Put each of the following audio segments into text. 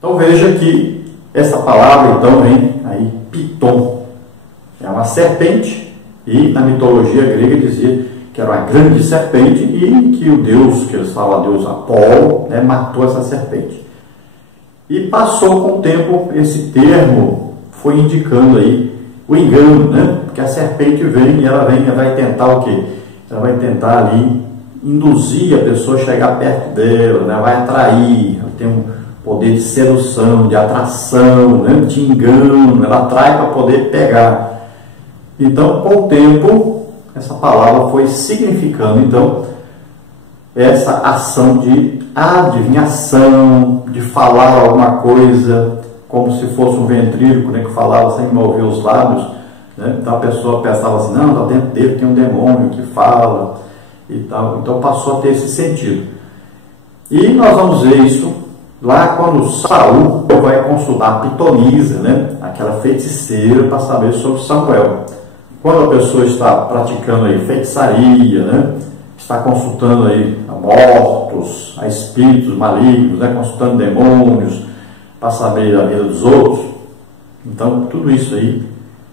Então veja que essa palavra então vem aí, Piton. É uma serpente, e na mitologia grega dizia que era uma grande serpente e que o deus, que eles falam, Deus Apolo, né, matou essa serpente. E passou com o tempo, esse termo foi indicando aí o engano, né? Porque a serpente vem e ela vai tentar o quê? Ela vai tentar ali induzir a pessoa a chegar perto dela, né? Vai atrair, ela tem um poder de sedução, de atração, né? De engano, ela atrai para poder pegar. Então, com o tempo, essa palavra foi significando, então, essa ação de adivinhação, de falar alguma coisa, como se fosse um ventríloco, né, que falava sem mover os lábios, né? Então a pessoa pensava assim, não, lá dentro dele tem um demônio que fala e tal. Então passou a ter esse sentido. E nós vamos ver isso lá quando Saul vai consultar a pitonisa, né, aquela feiticeira, para saber sobre Samuel. Quando a pessoa está praticando aí feitiçaria, né, está consultando aí a mortos, a espíritos malignos, né, consultando demônios, para saber a vida dos outros. Então, tudo isso aí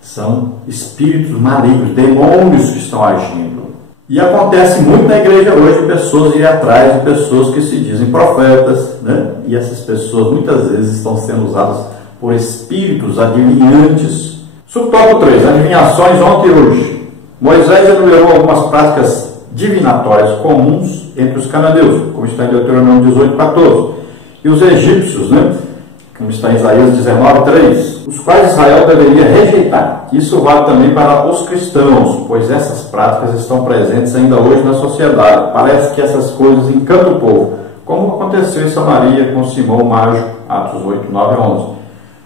são espíritos malignos, demônios que estão agindo. E acontece muito na igreja hoje, pessoas ir atrás de pessoas que se dizem profetas, né? E essas pessoas muitas vezes estão sendo usadas por espíritos adivinhantes. Subtópico 3, adivinhações ontem e hoje. Moisés enumerou algumas práticas divinatórias comuns entre os cananeus, como está em Deuteronômio 18:14. E os egípcios, né? Como está em Isaías 19:3, os quais Israel deveria rejeitar. Isso vale também para os cristãos, pois essas práticas estão presentes ainda hoje na sociedade. Parece que essas coisas encantam o povo, como aconteceu em Samaria com Simão Mágico, Atos 8:9-11.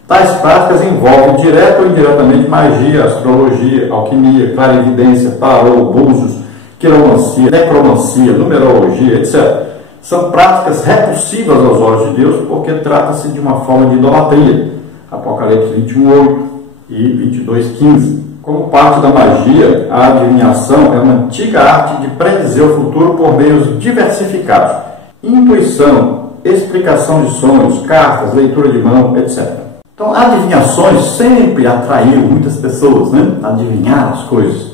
Tais práticas envolvem direta ou indiretamente magia, astrologia, alquimia, clarividência, tarô, búzios, quiromancia, necromancia, numerologia, etc. São práticas repulsivas aos olhos de Deus, porque trata-se de uma forma de idolatria. Apocalipse 21:8 e 22:15. Como parte da magia, a adivinhação é uma antiga arte de predizer o futuro por meios diversificados. Intuição, explicação de sonhos, cartas, leitura de mão, etc. Então, adivinhações sempre atraíram muitas pessoas, né? Adivinhar as coisas.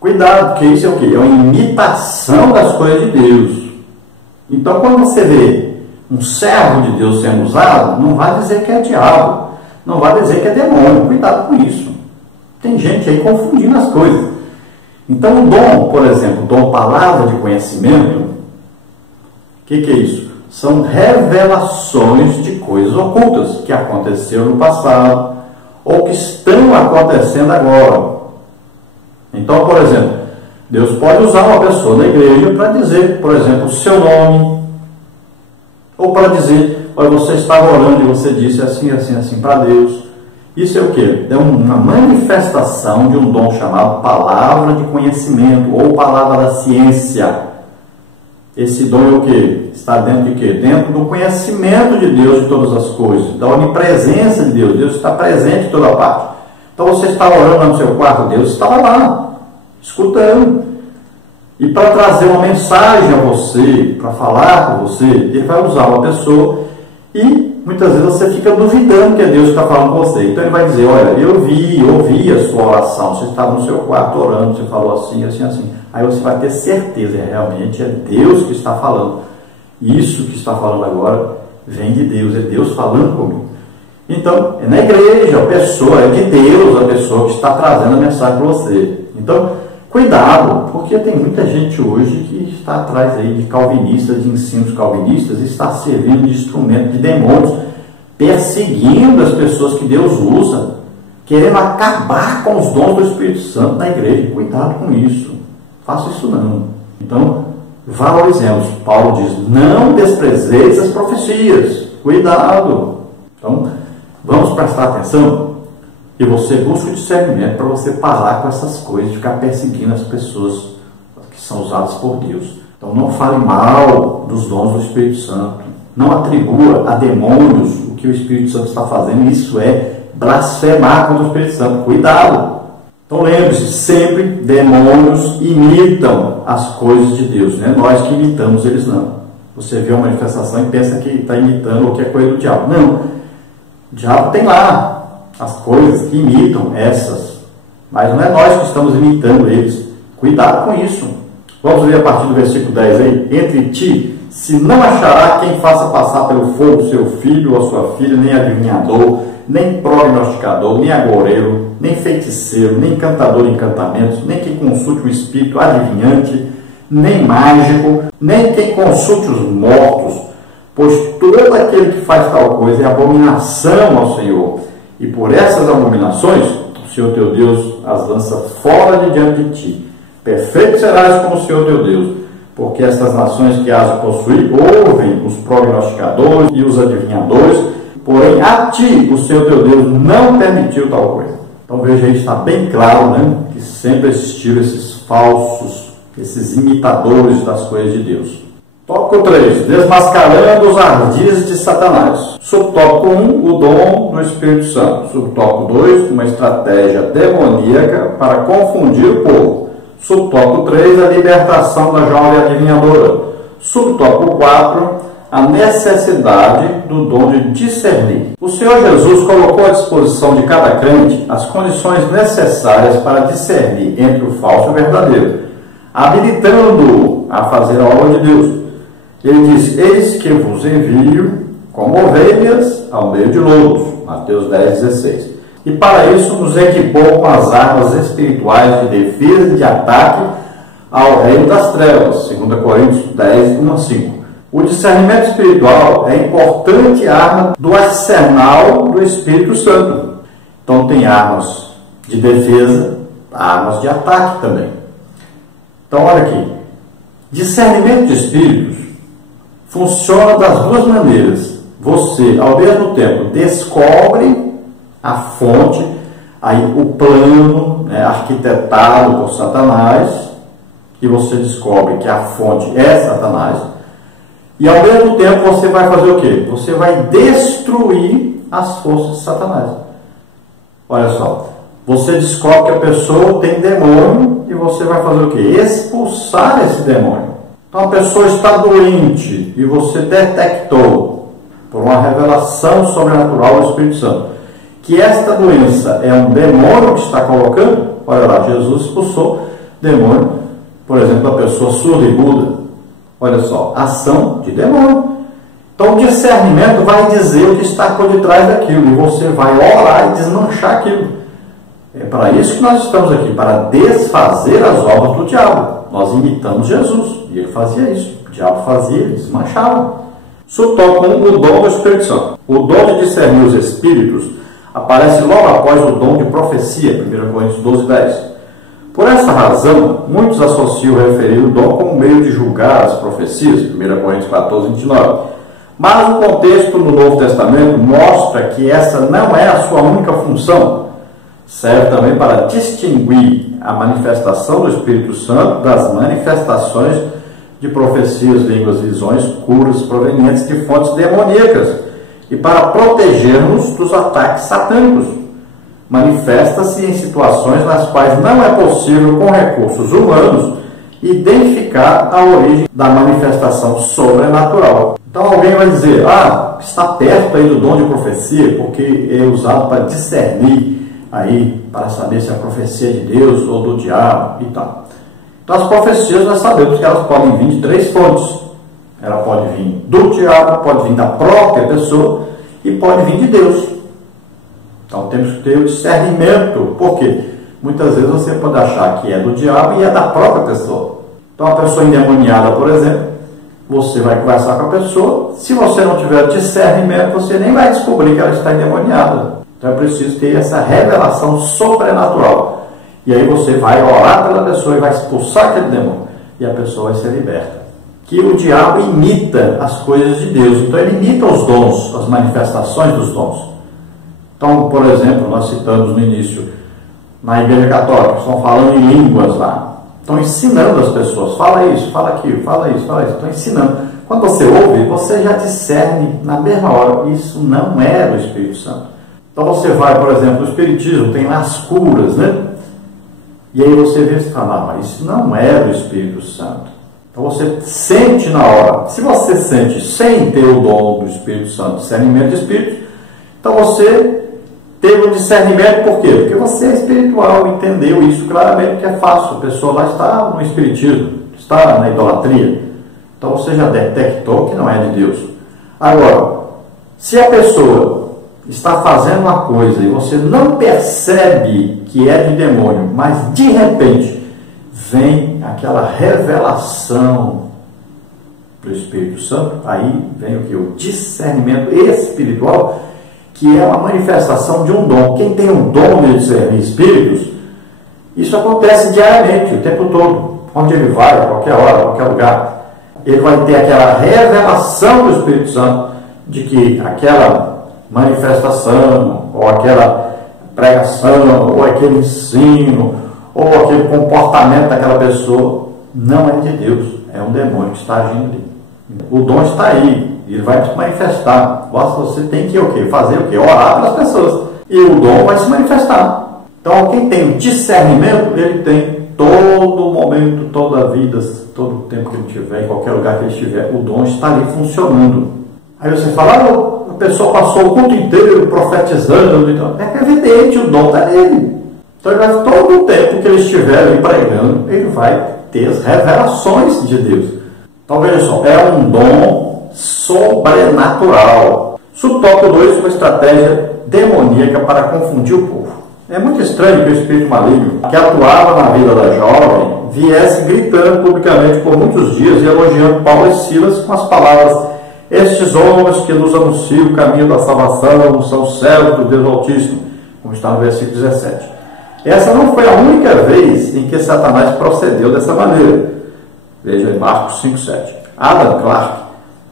Cuidado, porque isso é o quê? É uma imitação das coisas de Deus. Então, quando você vê um servo de Deus sendo usado, não vai dizer que é diabo, não vai dizer que é demônio. Cuidado com isso. Tem gente aí confundindo as coisas. Então, o dom, por exemplo, o dom palavra de conhecimento, o que é isso? São revelações de coisas ocultas que aconteceram no passado ou que estão acontecendo agora. Então, por exemplo, Deus pode usar uma pessoa na igreja para dizer, por exemplo, o seu nome, ou para dizer, olha, você estava orando e você disse assim, assim, assim para Deus. Isso é o quê? É uma manifestação de um dom chamado palavra de conhecimento, ou palavra da ciência. Esse dom é o quê? Está dentro de quê? Dentro do conhecimento de Deus de todas as coisas, da onipresença de Deus. Deus está presente em toda parte. Então você está orando no seu quarto, Deus estava lá, escutando. E para trazer uma mensagem a você, para falar com você, Ele vai usar uma pessoa e muitas vezes você fica duvidando que é Deus que está falando com você. Então Ele vai dizer, olha, eu ouvi a sua oração, você estava no seu quarto orando, você falou assim, assim, assim. Aí você vai ter certeza, realmente é Deus que está falando. Isso que está falando agora vem de Deus, é Deus falando comigo. Então, é na igreja, a pessoa é de Deus, a pessoa que está trazendo a mensagem para você. Então, cuidado, porque tem muita gente hoje que está atrás aí de calvinistas, de ensinos calvinistas, e está servindo de instrumento de demônios, perseguindo as pessoas que Deus usa, querendo acabar com os dons do Espírito Santo na igreja. Cuidado com isso. Faça isso não. Então, valorizemos. Paulo diz, não desprezeis as profecias. Cuidado. Então, vamos prestar atenção e você busca o discernimento para você parar com essas coisas, de ficar perseguindo as pessoas que são usadas por Deus. Então, não fale mal dos dons do Espírito Santo. Não atribua a demônios o que o Espírito Santo está fazendo. Isso é blasfemar contra o Espírito Santo. Cuidado. Então lembre-se, sempre demônios imitam as coisas de Deus, não é nós que imitamos, eles não. Você vê uma manifestação e pensa que está imitando ou que é coisa do diabo. Não. O diabo tem lá as coisas que imitam essas. Mas não é nós que estamos imitando eles. Cuidado com isso. Vamos ver a partir do versículo 10 aí. Entre ti, se não achará quem faça passar pelo fogo seu filho ou sua filha, nem adivinhador, nem prognosticador, nem agoureiro, nem feiticeiro, nem cantador de encantamentos, nem quem consulte o espírito adivinhante, nem mágico, nem quem consulte os mortos, pois todo aquele que faz tal coisa é abominação ao Senhor. E por essas abominações, o Senhor teu Deus as lança fora de diante de ti. Perfeito serás como o Senhor teu Deus, porque estas nações que has de possuir ouvem os prognosticadores e os adivinhadores, porém a ti, o Senhor teu Deus, não permitiu tal coisa. Então veja aí, está bem claro, né, que sempre existiram esses falsos, esses imitadores das coisas de Deus. Tópico 3. Desmascarando os ardis de Satanás. Subtópico 1. O dom do Espírito Santo. Subtópico 2. Uma estratégia demoníaca para confundir o povo. Subtópico 3. A libertação da jovem adivinhadora. Subtópico 4. A necessidade do dom de discernir. O Senhor Jesus colocou à disposição de cada crente as condições necessárias para discernir entre o falso e o verdadeiro, habilitando-o a fazer a obra de Deus. Ele diz: eis que vos envio como ovelhas ao meio de lobos. Mateus 10,16. E para isso nos equipou com as armas espirituais de defesa e de ataque ao reino das trevas. 2 Coríntios 10, 1-5. O discernimento espiritual é importante arma do arsenal do Espírito Santo. Então tem armas de defesa, armas de ataque também. Então olha aqui. Discernimento de espíritos funciona das duas maneiras. Você, ao mesmo tempo, descobre a fonte, aí o plano, né, arquitetado por Satanás, e você descobre que a fonte é Satanás, e ao mesmo tempo você vai fazer o quê? Você vai destruir as forças de Satanás. Olha só, você descobre que a pessoa tem demônio e você vai fazer o quê? Expulsar esse demônio. Então a pessoa está doente e você detectou, por uma revelação sobrenatural do Espírito Santo, que esta doença é um demônio que está colocando. Olha lá, Jesus expulsou demônio, por exemplo, a pessoa surda e muda. Olha só, ação de demônio. Então o discernimento vai dizer o que está por detrás daquilo, e você vai orar e desmanchar aquilo. É para isso que nós estamos aqui, para desfazer as obras do diabo. Nós imitamos Jesus, e ele fazia isso. O diabo fazia, ele desmanchava. Subtópico 1, o dom do Espírito Santo. O dom de discernir os espíritos aparece logo após o dom de profecia, 1 Coríntios 12, 10. Por essa razão, muitos associam o referido dom como meio de julgar as profecias, 1 Coríntios 14, 29. Mas o contexto no Novo Testamento mostra que essa não é a sua única função. Serve também para distinguir a manifestação do Espírito Santo das manifestações de profecias, línguas, visões, curas provenientes de fontes demoníacas e para proteger-nos dos ataques satânicos. Manifesta-se em situações nas quais não é possível, com recursos humanos, identificar a origem da manifestação sobrenatural. Então alguém vai dizer: está perto aí do dom de profecia, porque é usado para discernir aí, para saber se é a profecia de Deus ou do diabo e tal. Então as profecias nós sabemos que elas podem vir de 3 fontes. Ela pode vir do diabo, pode vir da própria pessoa e pode vir de Deus. Então temos que ter o discernimento, porque muitas vezes você pode achar que é do diabo e é da própria pessoa. Então a pessoa endemoniada, por exemplo, você vai conversar com a pessoa, se você não tiver discernimento, você nem vai descobrir que ela está endemoniada. Então é preciso ter essa revelação sobrenatural. E aí você vai orar pela pessoa e vai expulsar aquele demônio. E a pessoa vai ser liberta. Que o diabo imita as coisas de Deus. Então ele imita os dons, as manifestações dos dons. Então, por exemplo, nós citamos no início, na Igreja Católica, estão falando em línguas lá. Estão ensinando as pessoas. Fala isso, fala aquilo, fala isso, fala isso. Estão ensinando. Quando você ouve, você já discerne na mesma hora. Isso não é do Espírito Santo. Então você vai, por exemplo, no Espiritismo, tem lá as curas, né? E aí você vê e fala: mas isso não é do Espírito Santo. Então você sente na hora. Se você sente sem ter o dom do Espírito Santo, discernimento de Espírito, então você teve um discernimento. Por quê? Porque você é espiritual, entendeu isso claramente, que é fácil. A pessoa lá está no espiritismo, está na idolatria. Então você já detectou que não é de Deus. Agora, se a pessoa está fazendo uma coisa e você não percebe que é de demônio, mas de repente vem aquela revelação do Espírito Santo, aí vem o que? O discernimento espiritual, que é uma manifestação de um dom. Quem tem um dom de discernir espíritos, isso acontece diariamente, o tempo todo, onde ele vai, a qualquer hora, a qualquer lugar. Ele vai ter aquela revelação do Espírito Santo de que aquela manifestação, ou aquela pregação, ou aquele ensino, ou aquele comportamento daquela pessoa não é de Deus, é um demônio que está agindo ali. O dom está aí, ele vai se manifestar. Você tem que o quê? Fazer o quê? Orar pelas pessoas. E o dom vai se manifestar. Então, quem tem o discernimento, ele tem todo momento, toda a vida, todo o tempo que ele tiver, em qualquer lugar que ele estiver, o dom está ali funcionando. Aí você fala, a pessoa passou o culto inteiro profetizando, então, é evidente, o dom está nele. Então, ele vai, todo o tempo que ele estiver ali pregando, ele vai ter as revelações de Deus. Então, veja só, é um dom sobrenatural. Subtópico 2, uma estratégia demoníaca para confundir o povo. É muito estranho que o espírito maligno, que atuava na vida da jovem, viesse gritando publicamente por muitos dias e elogiando Paulo e Silas com as palavras: estes homens que nos anunciam o caminho da salvação são servos do Deus Altíssimo, como está no versículo 17. Essa não foi a única vez em que Satanás procedeu dessa maneira. Veja em Marcos 5,7. Adam Clarke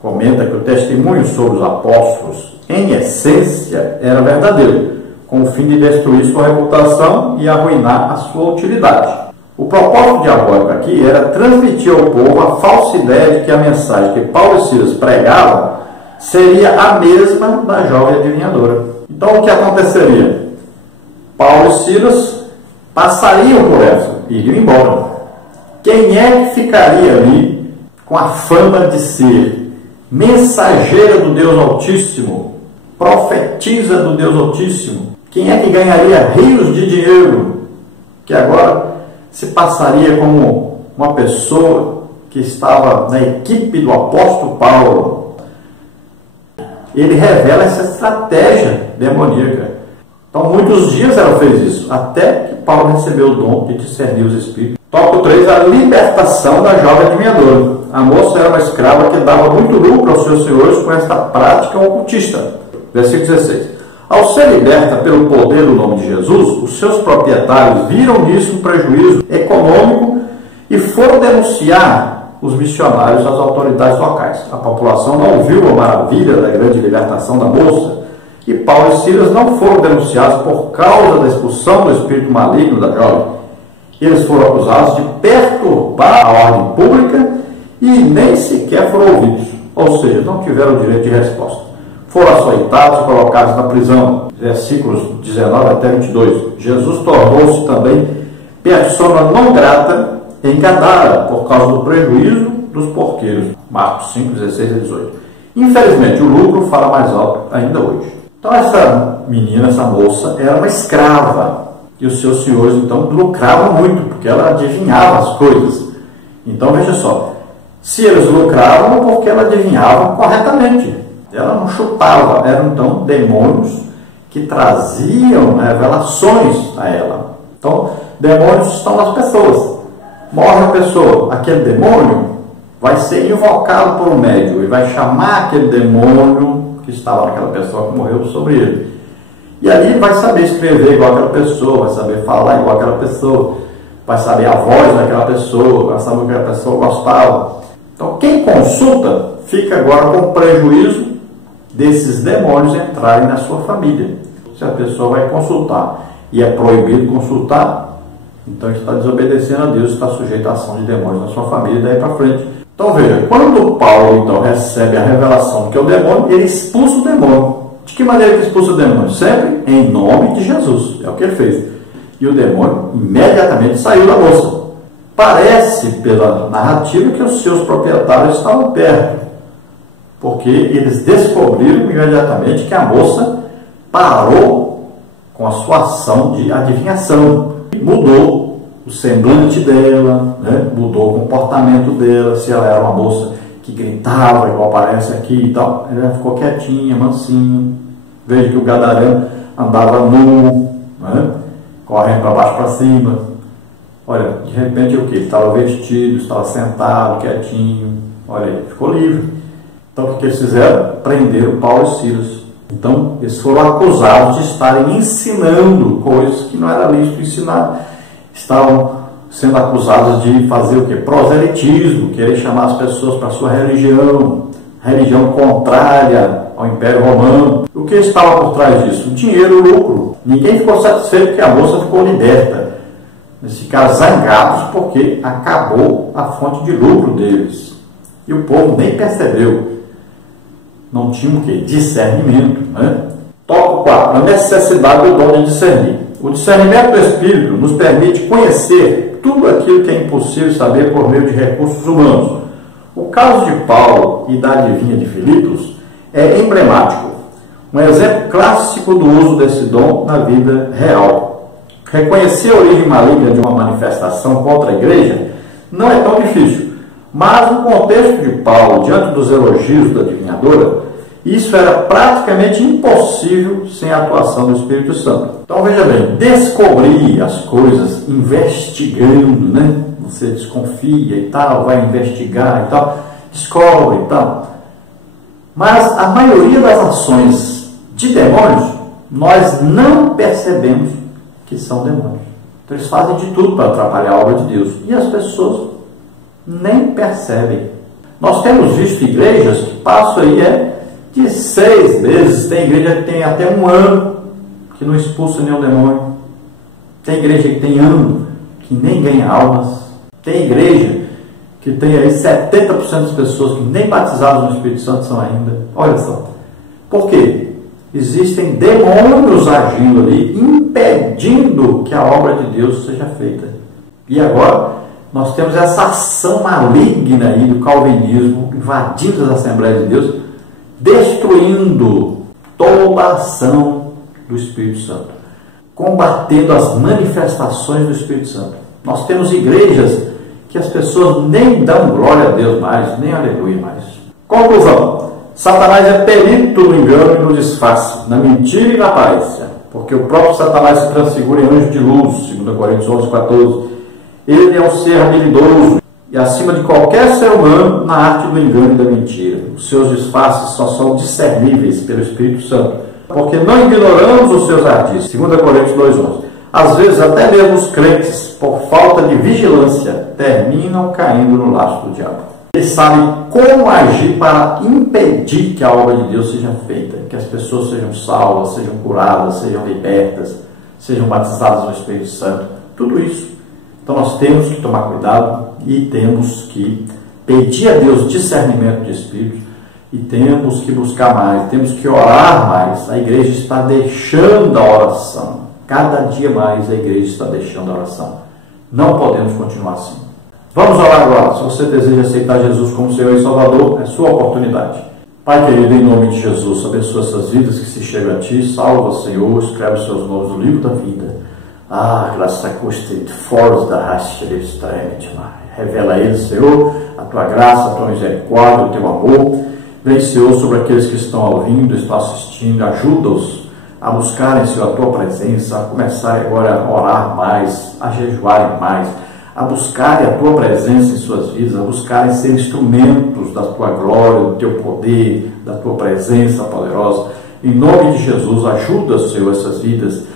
comenta que o testemunho sobre os apóstolos, em essência, era verdadeiro, com o fim de destruir sua reputação e arruinar a sua utilidade. O propósito diabólico aqui era transmitir ao povo a falsa ideia de que a mensagem que Paulo e Silas pregavam seria a mesma da jovem adivinhadora. Então o que aconteceria? Paulo e Silas passariam por essa e iriam embora. Quem é que ficaria ali com a fama de ser mensageira do Deus Altíssimo, profetisa do Deus Altíssimo? Quem é que ganharia rios de dinheiro, que agora se passaria como uma pessoa que estava na equipe do apóstolo Paulo? Ele revela essa estratégia demoníaca. Então, muitos dias ela fez isso, até que Paulo recebeu o dom de discernir os espíritos. Tópico 3, a libertação da jovem adivinhadora. A moça era uma escrava que dava muito lucro aos seus senhores com esta prática ocultista. Versículo 16. Ao ser liberta pelo poder do nome de Jesus, os seus proprietários viram nisso um prejuízo econômico e foram denunciar os missionários às autoridades locais. A população não viu a maravilha da grande libertação da moça, e Paulo e Silas não foram denunciados por causa da expulsão do espírito maligno da jovem. Eles foram acusados de perturbar a ordem pública e nem sequer foram ouvidos, ou seja, não tiveram direito de resposta. Foram açoitados e colocados na prisão. Versículos 19 até 22. Jesus tornou-se também persona não grata em Gadara, por causa do prejuízo dos porqueiros. Marcos 5, 16 a 18. Infelizmente, o lucro fala mais alto ainda hoje. Então, essa menina, essa moça, era uma escrava. E os seus senhores, então, lucravam muito, porque ela adivinhava as coisas. Então, veja só. Se eles lucravam, porque ela adivinhava corretamente. Ela não chutava, eram então demônios que traziam revelações a ela. Então, demônios estão nas pessoas. Morre a pessoa, aquele demônio vai ser invocado por um médium e vai chamar aquele demônio que estava naquela pessoa que morreu sobre ele. E ali vai saber escrever igual aquela pessoa, vai saber falar igual aquela pessoa, vai saber a voz daquela pessoa, vai saber o que a pessoa gostava. Então, quem consulta fica agora com prejuízo desses demônios entrarem na sua família. Se a pessoa vai consultar e é proibido consultar, então está desobedecendo a Deus, está sujeito à ação de demônios na sua família e daí para frente. Então veja, quando Paulo então recebe a revelação que é o demônio, ele expulsa o demônio. De que maneira ele expulsa o demônio? Sempre em nome de Jesus. É o que ele fez. E o demônio imediatamente saiu da moça. Parece, pela narrativa, que os seus proprietários estavam perto, porque eles descobriram imediatamente que a moça parou com a sua ação de adivinhação. Mudou o semblante dela, né? Mudou o comportamento dela. Se ela era uma moça que gritava, igual aparece aqui e tal, ela ficou quietinha, mansinha. Veja que o gadareno andava nu, né? Correndo para baixo para cima. Olha, de repente o que? Ele estava vestido, estava sentado, quietinho. Olha aí, ficou livre. Então o que eles fizeram? Prenderam Paulo e Silas. Então eles foram acusados de estarem ensinando coisas que não era lícito ensinar. Estavam sendo acusados de fazer o que? Proselitismo, querer chamar as pessoas para a sua religião, religião contrária ao Império Romano. O que estava por trás disso? O dinheiro, o lucro. Ninguém ficou satisfeito porque a moça ficou liberta. Eles ficaram zangados porque acabou a fonte de lucro deles. E o povo nem percebeu. Não tinha o quê? Discernimento. Né? Tópico 4. A necessidade do dom de discernir. O discernimento do Espírito nos permite conhecer tudo aquilo que é impossível saber por meio de recursos humanos. O caso de Paulo e da adivinha de Filipos é emblemático. Um exemplo clássico do uso desse dom na vida real. Reconhecer a origem maligna de uma manifestação contra a igreja não é tão difícil, mas no contexto de Paulo, diante dos elogios da adivinhadora, isso era praticamente impossível sem a atuação do Espírito Santo. Então veja bem, descobrir as coisas investigando, né? Você desconfia e tal, vai investigar e tal, descobre e tal. Mas a maioria das ações de demônios, nós não percebemos que são demônios. Então eles fazem de tudo para atrapalhar a obra de Deus. E as pessoas nem percebem. Nós temos visto igrejas que passam aí de 6 meses, tem igreja que tem até 1 ano que não expulsa nenhum demônio. Tem igreja que tem ano que nem ganha almas. Tem igreja que tem aí 70% das pessoas que nem batizadas no Espírito Santo são ainda. Olha só. Por quê? Existem demônios agindo ali, impedindo que a obra de Deus seja feita. E agora, nós temos essa ação maligna aí do calvinismo, invadindo as Assembleias de Deus, destruindo toda a ação do Espírito Santo, combatendo as manifestações do Espírito Santo. Nós temos igrejas que as pessoas nem dão glória a Deus mais, nem aleluia mais. Conclusão. Satanás é perito no engano e no disfarce, na mentira e na aparência, porque o próprio Satanás se transfigura em anjo de luz, 2 Coríntios 11:14. Ele é um ser habilidoso e acima de qualquer ser humano na arte do engano e da mentira. Os seus disfarces só são discerníveis pelo Espírito Santo, porque não ignoramos os seus ardis, 2 Coríntios 2:11. Às vezes até mesmo os crentes, por falta de vigilância, terminam caindo no laço do diabo. Eles sabem como agir para impedir que a obra de Deus seja feita, que as pessoas sejam salvas, sejam curadas, sejam libertas, sejam batizadas no Espírito Santo, tudo isso. Então nós temos que tomar cuidado e temos que pedir a Deus discernimento de espírito e temos que buscar mais, temos que orar mais. A igreja está deixando a oração, cada dia mais a igreja está deixando a oração. Não podemos continuar assim. Vamos orar agora. Se você deseja aceitar Jesus como Senhor e Salvador, é sua oportunidade. Pai querido, em nome de Jesus, abençoa essas vidas que se chegam a Ti, salva, Senhor, escreve os seus nomes no livro da vida. Graça custe força da raça de extremamente. Revela a eles, Senhor, a Tua graça, a Tua misericórdia, o Teu amor. Vem, Senhor, sobre aqueles que estão ouvindo, estão assistindo, ajuda-os a buscarem, Senhor, a Tua presença, a começarem agora a orar mais, a jejuarem mais, a buscarem a Tua presença em suas vidas, a buscarem ser instrumentos da Tua glória, do Teu poder, da Tua presença poderosa. Em nome de Jesus, ajuda, Senhor, essas vidas